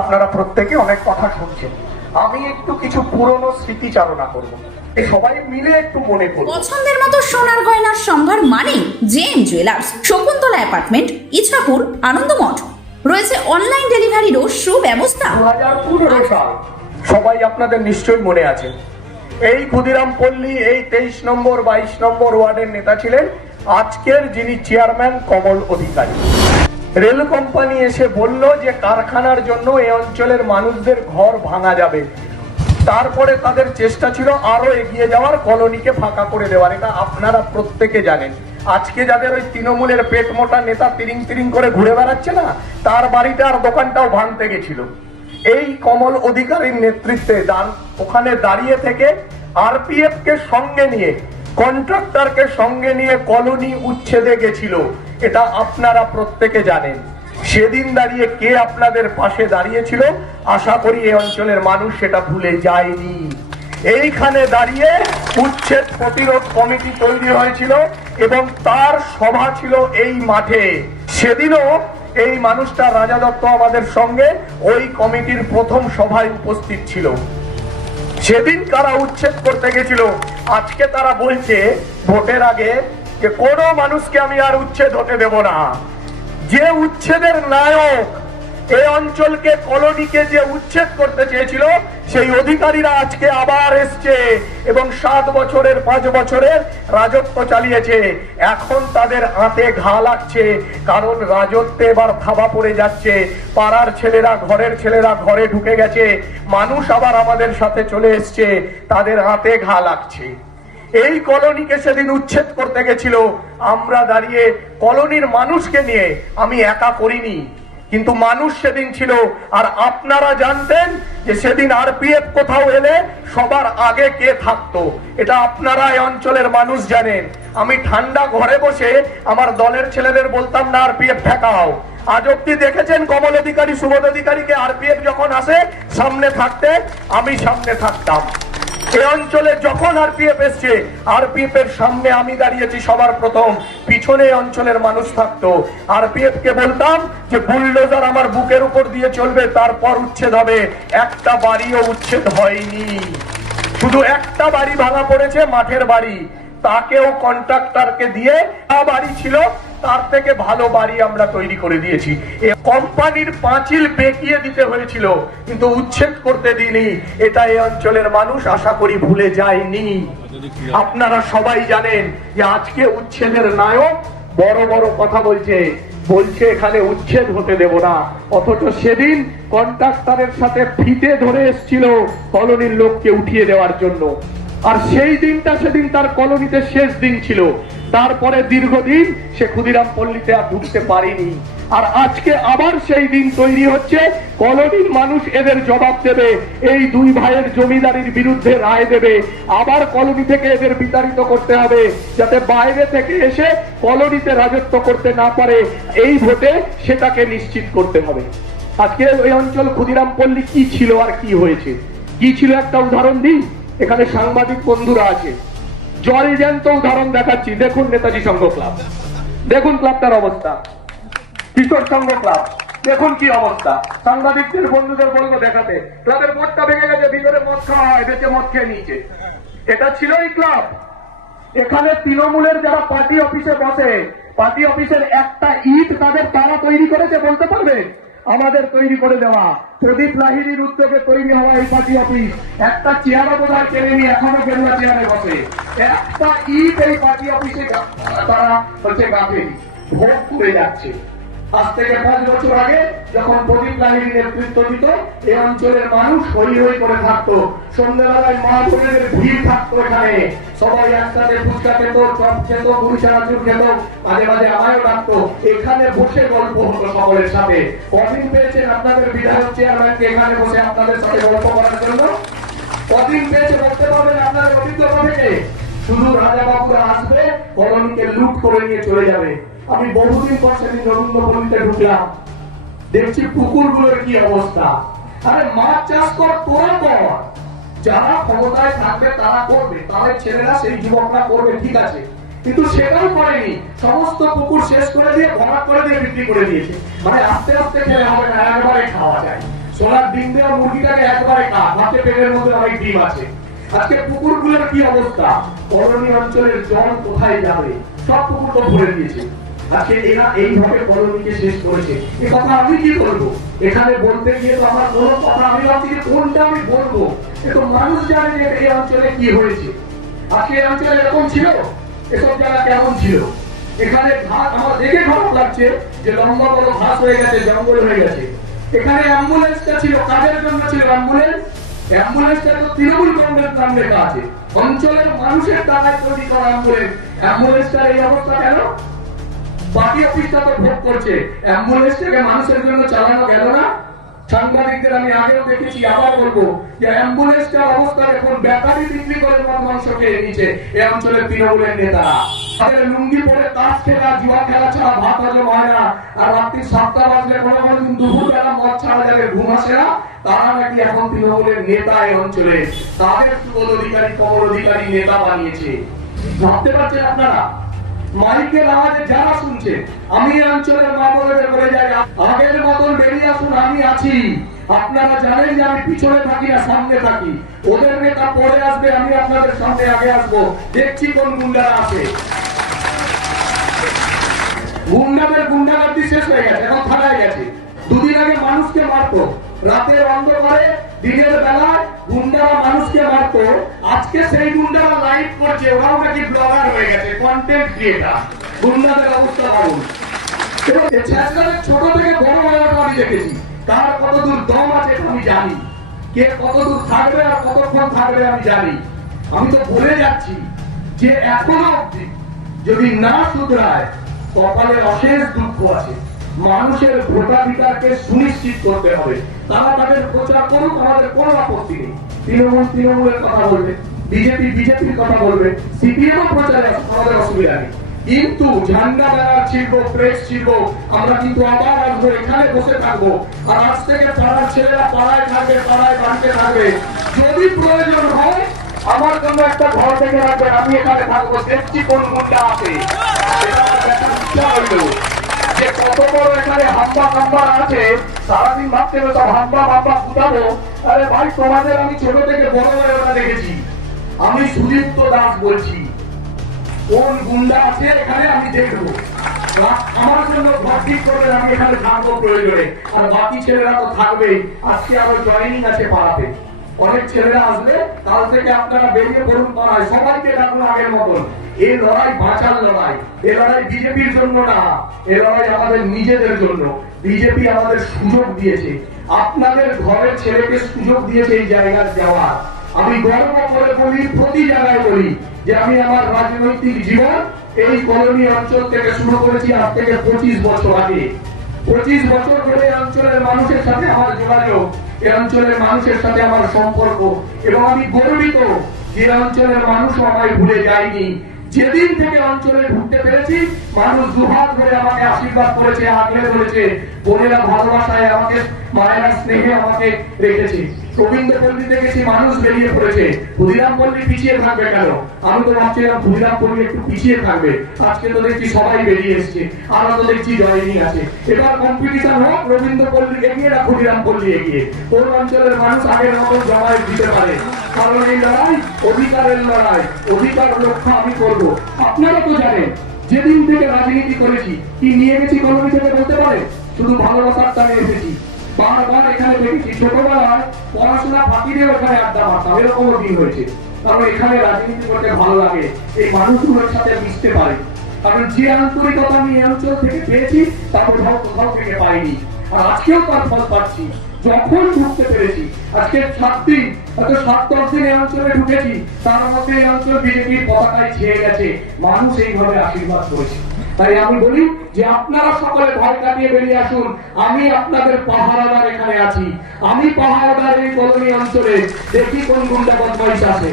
আপনারা প্রত্যেকে অনেক কথা শুনছেন, আমি একটু কিছু পুরনো স্মৃতিচারণা করব, সবাই মিলে একটু মনে করব। পছন্দের মতো সোনার গয়নার সম্ভার মানে JM jewellers, Shakuntala apartment, Ichhapur, Anandamath. রয়েছে অনলাইন ডেলিভারিরও সুব্যবস্থা। 2015 সাল সবাই আপনাদের নিশ্চয়ই মনে আছে। এই ক্ষুদিরাম পল্লী এই 23 নম্বর 22 নম্বর ওয়ার্ডের নেতা ছিলেন আজকের যিনি চেয়ারম্যান কমল অধিকারী। রেল কোম্পানি এসে বলল যে কারখানার জন্য এই অঞ্চলের মানুষদের ঘর ভাঙা যাবে। তারপরে তাদের চেষ্টা ছিল আরো এগিয়ে যাওয়ার, কলোনিকে ফাঁকা করে দেওয়ার। এটা আপনারা প্রত্যেকে জানেন। আজকে যাদের ওই তৃণমূলের পেট মোটা নেতা তিরিং তিরিং করে ঘুরে বেড়াচ্ছে না, তার বাড়িটা আর দোকানটাও ভাঙতে গেছিল। এই কমল অধিকারীর নেতৃত্বে ওখানে দাঁড়িয়ে থেকে আরপিএফ কে সঙ্গে নিয়ে, কন্ট্রাক্টরকে সঙ্গে নিয়ে কলোনি উচ্ছেদে গেছিল। এটা আপনারা প্রত্যেকে জানেন। সেদিন দাঁড়িয়ে কে আপনাদের পাশে দাঁড়িয়েছিল, আশা করি এই অঞ্চলের মানুষ সেটা ভুলে যায়নি। এইখানে দাঁড়িয়ে উচ্ছেদ প্রতিরোধ কমিটি তৈরি হয়েছিল এবং তার সভা ছিল এই মাঠে। সেদিনও এই মানুষটা রাজা দত্ত আমাদের সঙ্গে ওই কমিটির প্রথম সভায় উপস্থিত ছিল। সেদিন কারা উচ্ছেদ করতে গেছিল, আজকে তারা বলছে ভোটের আগে যে কোনো মানুষকে আমি আর উচ্ছেদ হতে দেব না। যে উচ্ছেদের নায়ক, এই অঞ্চলকে, কলোনিকে যে উচ্ছেদ করতে চেয়েছিল, সেই অধিকারীরা আজকে আবার এসছে এবং 7 বছরের 5 বছরের রাজত্ব চালিয়েছে। এখন তাদের হাতে ঘা লাগছে, কারণ রাজত্বে এবার থাবা পড়ে যাচ্ছে। পাড়ার ছেলেরা, ঘরের ছেলেরা ঘরে ঢুকে গেছে, মানুষ আবার আমাদের সাথে চলে এসছে, তাদের হাতে ঘা লাগছে। এই কলোনিকে সেদিন উচ্ছেদ করতে গেছিল, আমরা দাঁড়িয়ে কলোনির মানুষকে নিয়ে, আমি একা করিনি, কিন্তু মানুষ সেদিন ছিল। আর আপনারা জানতেন যে সেদিন আরপিএফ কোথাও এলে সবার আগে কে থাকতো, এটা আপনারা এই অঞ্চলের মানুষ জানেন। আমি ঠান্ডা ঘরে বসে আমার দলের ছেলেদের বলতাম না আরপিএফ ঠেকাও। আজ অব্দি দেখেছেন কমল অধিকারী, সুবোধ অধিকারীকে আরপিএফ যখন আসে সামনে থাকতে, আমি সামনে থাকতাম। এই অঞ্চলে যখন আরপিএফ এসছে, আরপিএফ এর সামনে আমি দাঁড়িয়েছি সবার প্রথম, পিছনে অঞ্চলের মানুষ থাকতো। আরপিএফ কে বলতাম যে বুলডোজার আমার বুকের উপর দিয়ে চলবে, তারপর উচ্ছেদ হবে। একটা বাড়িও উচ্ছেদ হয়নি, শুধু একটা বাড়ি ভাঙা পড়েছে, মাঠের বাড়ি। তাকেও কন্ট্রাক্টরকে দিয়ে বাড়ি ছিল, তার থেকে ভালো বাড়ি আমরা তৈরি করে দিয়েছি। কোম্পানির পাঁচিল বেঁকিয়ে দিতে হয়েছিল, কিন্তু উচ্ছেদ করতে দিইনি। এটা এই অঞ্চলের মানুষ আশা করি ভুলে যায়নি। আপনারা সবাই জানেন যে আজকে উচ্ছেদের নায়ক বড় বড় কথা বলছে এখানে উচ্ছেদ হতে দেব না, অথচ সেদিন কন্ট্রাক্টরের সাথে ফিতে ধরে এসেছিল কলোনির লোককে উঠিয়ে দেওয়ার জন্য। আর সেই দিনটা সেদিন তার কলোনিতে শেষ দিন ছিল। তারপরে দীর্ঘদিন সে ক্ষুদিরাম পল্লীতে আর ঢুকতে পারেনি। আর আজকে আবার সেই দিন তৈরি হচ্ছে, কলোনির মানুষ এদের জবাব দেবে, এই দুই ভাইয়ের জমিদারির বিরুদ্ধে রায় দেবে। আবার কলোনি থেকে এদের বিতাড়িত করতে হবে, যাতে বাইরে থেকে এসে কলোনিতে রাজত্ব করতে না পারে। এই ভোটে সেটাকে নিশ্চিত করতে হবে। আজকে ওই অঞ্চল ক্ষুদিরাম পল্লী কি ছিল আর কি হয়েছে, কি ছিল একটা উদাহরণ দিই। এখানে সাংবাদিক বন্ধুরা আছে, জল জ্যান্ত উদাহরণ দেখাচ্ছি। দেখুন নেতাজি সংঘ ক্লাব, দেখুন ক্লাবটার অবস্থা। কিশোর সংঘ ক্লাব, দেখুন কি অবস্থা। সাংবাদিকদের বন্ধুদের বলবো দেখাতে, ক্লাবের বোর্ডটা ভেঙে গেছে, ভিতরে মদ খাওয়া হয়, বেঁচে মদ খেয়ে নিয়েছে। এটা ছিল এই ক্লাব। এখানে তৃণমূলের যারা পার্টি অফিসে বসে, পার্টি অফিসের একটা ইট তাদের তারা তৈরি করেছে, বলতে পারবে? আমাদের তৈরি করে দেওয়া, প্রদীপ লাহিড়ির উদ্যোগে তৈরি হওয়া এই পার্টি অফিস। একটা চেয়ারও বোধহয় কেড়ে নিয়ে এখনো গেরুয়া চেয়ারে বসে। একটা ইট এই পার্টি অফিসে তারা হচ্ছে গাফেলি ভোগ করে যাচ্ছে। আজ থেকে 5 বছর আগে যখন প্রদীপ লাহিড়ি নেতৃত্ব দিত, এই অঞ্চলের মানুষ হই হই করে থাকতো। সন্ধ্যাবেলায় মা বোনের ভিড় থাকতো এখানে, সবাই একসাথে ফুচকা খেত, চপ খেত, গুড়ি চানাচুর খেত, মাঝে মাঝে আমায়ও ডাকতো। এখানে বসে গল্প হতো সকলের সাথে। কদিন পেয়েছেন আপনাদের বিধায়ক চেয়ারম্যানকে এখানে বসে আপনাদের সাথে গল্প করার জন্য? কদিন পেয়েছে বলতে পারবেন আপনাদের অভিজ্ঞতা থেকে? শুধু রাজাবাবুরা আসবে, কলোনিকে লুট করে নিয়ে চলে যাবে। আমি বহুদিন পর সেদিন রবীন্দ্রপল্লীতে ঢুকলাম, দেখছি পুকুরগুলোর কি অবস্থা। আরে মাছ চাষ কর, তোরা কর, যারা ক্ষমতায় থাকবে তারা করবে, তাদের ছেলেরা সেই যুবকরা করবে, ঠিক আছে, কিন্তু সেটাও করেনি। সমস্ত পুকুর শেষ করে দিয়ে, ভরাট করে দিয়ে বিক্রি করে দিয়েছে। মানে আস্তে আস্তে খেলে হবে না, একবারে খাওয়া যায়। সোনার ডিম দেওয়া মুরগিটাকে একবারে খা, ভাতে পেটের মধ্যে অনেক ডিম আছে। আজকে পুকুরগুলোর কি অবস্থা, কলোনি অঞ্চলের জল কোথায় যাবে, সব পুকুর তো ভরে দিয়েছে। আজকে এরা এইভাবে কলোনিকে শেষ করেছে। এ কথা আমি কি করবো, এখানে বলতে গিয়ে তো আমার কোনো কথা, আমি ভাবছি যে কোনটা আমি বলবো। কিন্তু মানুষ জানে যে এই অঞ্চলে কি হয়েছে। আজকে এই অঞ্চলে এরকম ছিল, এসব জায়গা কেমন ছিল। এখানে ঘাস আমার দেখে খারাপ লাগছে যে লম্বা বড় ঘাস হয়ে গেছে, জঙ্গল হয়ে গেছে। এখানে অ্যাম্বুলেন্সটা ছিল, কাজের জন্য ছিল অ্যাম্বুলেন্স। অ্যাম্বুলেন্সটা তো তৃণমূল কংগ্রেস নাম লেখা আছে, অঞ্চলের মানুষের টাকায় তৈরি করা অ্যাম্বুলেন্স। অ্যাম্বুলেন্সটার এই অবস্থা কেন? বাকি অফিসটা তো ভোগ করছে, অ্যাম্বুলেন্সটাকে মানুষের জন্য চালানো গেল না। সাংবাদিকদের আমি আগেও দেখেছি, আবার বলবো যে অ্যাম্বুলেন্সটার অবস্থা এখন ব্যাটারি বিক্রি করে মাংস খেয়ে নিচ্ছে এই অঞ্চলের তৃণমূলের নেতারা। তাদের লুঙ্গি পরে তাস খেলা, জুয়া খেলা ছাড়া ভাত হজম হয় না। আর রাত্রি 7টা বাজলে কোনো দিন দুপুরবেলা মদ ছাড়া যাদের ঘুম আসে না, তারা নাকি এখন তৃণমূলের নেতা এই অঞ্চলে। তাদের সুবোধ অধিকারী, কমল অধিকারী নেতা বানিয়েছে। ভাবতে পারছেন আপনারা? মাইকের আওয়াজে যারা শুনছে, আমি এই অঞ্চলের মা বোনেদের বলে যাই, আগের মতন বেরিয়ে আসুন, আমি আছি। আপনারা জানেন যে আমি পিছনে থাকি না, সামনে থাকি। ওদের নেতা পরে আসবে, আমি আপনাদের সামনে আগে আসবো। দেখছি কোন গুন্ডারা আছে। গুন্ডাদের গুন্ডাগার্দি শেষ হয়ে গেছে, এখন থানায় গেছে। দুদিন আগে মানুষকে মারতো, রাতের অন্ধকারে দিনের বেলায় গুন্ডারা মানুষকে মারতো। আজকে সেই গুন্ডারা লাইভ করছে, ওরাও নাকি ব্লগার হয়ে গেছে, কন্টেন্ট ক্রিয়েটার। গুন্ডাদের অবস্থা ভাবুন। এবং ছোট থেকে বড় হওয়াটা আমি দেখেছি, কার কতদূর দম আছে আমি জানি, কে কতদূর থাকবে আর কতক্ষণ থাকবে আমি জানি। আমি তো বলে যাচ্ছি যে এখনো অব্দি যদি না শুধরায়, কপালে অশেষ দুঃখ আছে। মানুষের ভোটাধিকারকে সুনিশ্চিত করতে হবে। তারা তাদের প্রচার করুক, আমাদের কোনো আপত্তি নেই। তৃণমূল তৃণমূলের কথা বলবে, বিজেপি বিজেপির কথা বলবে, সিপিএম প্রচারে আমাদের অসুবিধা নেই। কিন্তু ঝান্ডা বেড়ার ছিড়ব, প্রেস ছিড়ব, আমরা কিন্তু আবার আসবো, এখানে বসে থাকবো। আর আজ থেকে পাড়ার ছেলেরা পাড়ায় থাকবে, পাড়ায় বাড়িতে থাকবে। যদি প্রয়োজন হয় আমার জন্য একটা ঘর থেকে রাখবেন, আমি এখানে থাকবো। দেখছি কোন মুদ্রা আছে, এটা আমার দেখার ইচ্ছা হইল যে কত বড় এখানে হাম্বা কাম্বা আছে। সারাদিন ভাবতে হবে সব হাম্বা বাম্বা ফুটাবো। আরে ভাই, তোমাদের আমি ছোট থেকে বড় হয়ে ওটা দেখেছি। আমি সুদীপ্ত দাস বলছি, কোন গুন্ডা আছে এখানে আমি দেখবো। আমার জন্য ঘর ঠিক করবেন, আমি এখানে থাকবো প্রয়োজনে। আর বাকি ছেলেরা তো থাকবেই। আজকে আরো জয়েনিং আছে পাড়াতে, অনেক ছেলেরা আসবে। কাল থেকে আপনারা বেরিয়ে পড়ুন পাড়ায়, সবাইকে ডাকুন আগের মতন। এই লড়াই বাঁচার লড়াই, এই লড়াই বিজেপির জন্য না, এই লড়াই আমাদের নিজেদের জন্য। বিজেপি আমাদের সুযোগ দিয়েছে, আপনাদের ঘরের ছেলেকে সুযোগ দিয়েছে এই জায়গায় যাওয়ার। আমি গর্ব করে বলি, প্রতি জায়গায় বলি যে আমি আমার রাজনৈতিক জীবন এই কলোনি অঞ্চল থেকে শুরু করেছি, আজ থেকে 25 বছর আগে। 25 বছর ধরে এই অঞ্চলের মানুষের সাথে আমার যোগাযোগ, এই অঞ্চলের মানুষের সাথে আমার সম্পর্ক। এবং আমি গর্বিত যে অঞ্চলের মানুষও আমায় ভুলে যায়নি। যেদিন থেকে অঞ্চলে ঢুকতে পেরেছি, মানুষ দুহাত ধরে আমাকে আশীর্বাদ করেছে, আগলে ধরেছে। বোনেরা ভালোবাসায় আমাকে, মায়েরা স্নেহে আমাকে রেখেছে। গোবিন্দপল্লী দেখেছি মানুষ বেরিয়ে পড়েছে। ক্ষুদিরামপল্লী পিছিয়ে থাকবে কেন? আমি তো ভাবছিলাম ক্ষুদিরামপল্লী একটু পিছিয়ে থাকবে, আজকে তো দেখছি সবাই বেরিয়ে এসছে। আমরা তো দেখছি জয়নিং আছে। এবার কম্পিটিশন হোক, গোবিন্দপল্লী এগিয়ে না ক্ষুদিরামপল্লী এগিয়ে। কোন অঞ্চলের মানুষ আগের মতন জমায়েত দিতে পারে। কারণ এই লড়াই অধিকারের লড়াই, অধিকার রক্ষা আমি করব। আপনারা তো জানেন, যেদিন থেকে রাজনীতি করেছি কি নিয়ে গেছি কলোনি থেকে বলতে পারে? শুধু ভালোবাসার টানে এসেছি। বারবার এখানে দেখেছি, ছোটবেলায় পড়াশোনা ফাঁকি দিয়ে ওখানে আড্ডা মারতাম, এরকমও দিন হয়েছে। কারণ এখানে রাজনীতি করতে ভালো লাগে, এই মানুষগুলোর সাথে মিশতে পারে। কারণ যে আন্তরিকতা আমি এই অঞ্চল থেকে পেয়েছি, তা কোথাও থেকে পাইনি। আর আজকেও তার ফল পাচ্ছি যখন ঢুকতে পেরেছি। আজকে 7 দিন, 7-10 দিন এই অঞ্চলে ঢুকেছি, তার মধ্যে এই অঞ্চল বিজেপির পতাকায় ছেয়ে গেছে। মানুষ এইভাবে আশীর্বাদ করেছে। তাই আমি বলি যে আপনারা সকলে ভয় কাটিয়ে বেরিয়ে আসুন। আমি আপনাদের পাহারাদার এখানে আছি, আমি পাহারাদার এই কলোনি অঞ্চলে। দেখি কোন গুন্ডা বদমাইশ আছে।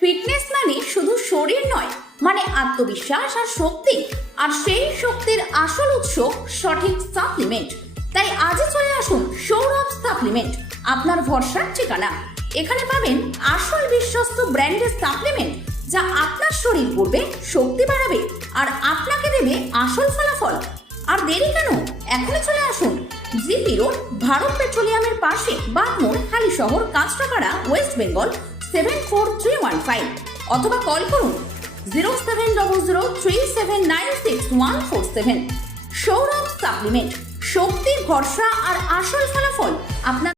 ফিটনেস মানে শুধু শরীর নয়, মানে আত্মবিশ্বাস আর শক্তি। আর সেই শক্তির আসল উৎস সঠিক সাপ্লিমেন্ট। তাই আজই চলে আসুন সৌরভ সাপ্লিমেন্ট, আপনার ভরসার ঠিকানা। এখানে পাবেন আসল বিশ্বস্ত ব্র্যান্ডের সাপ্লিমেন্ট, যা আপনার শরীর করবে, শক্তি বাড়াবে আর আপনাকে দেবে আসল ফলাফল। আর দেরি কেন, এখনই চলে আসুন। জিপি রোড, ভারত পেট্রোলিয়ামের পাশে, বাগমোড়, হালিশহর, কাঁচরাপাড়া, ওয়েস্ট বেঙ্গল 74315, অথবা কল করুন 07003796147। সৌরভ সাপ্লিমেন্ট, শক্তি, ভরসা আর আসল ফলাফল আপনার।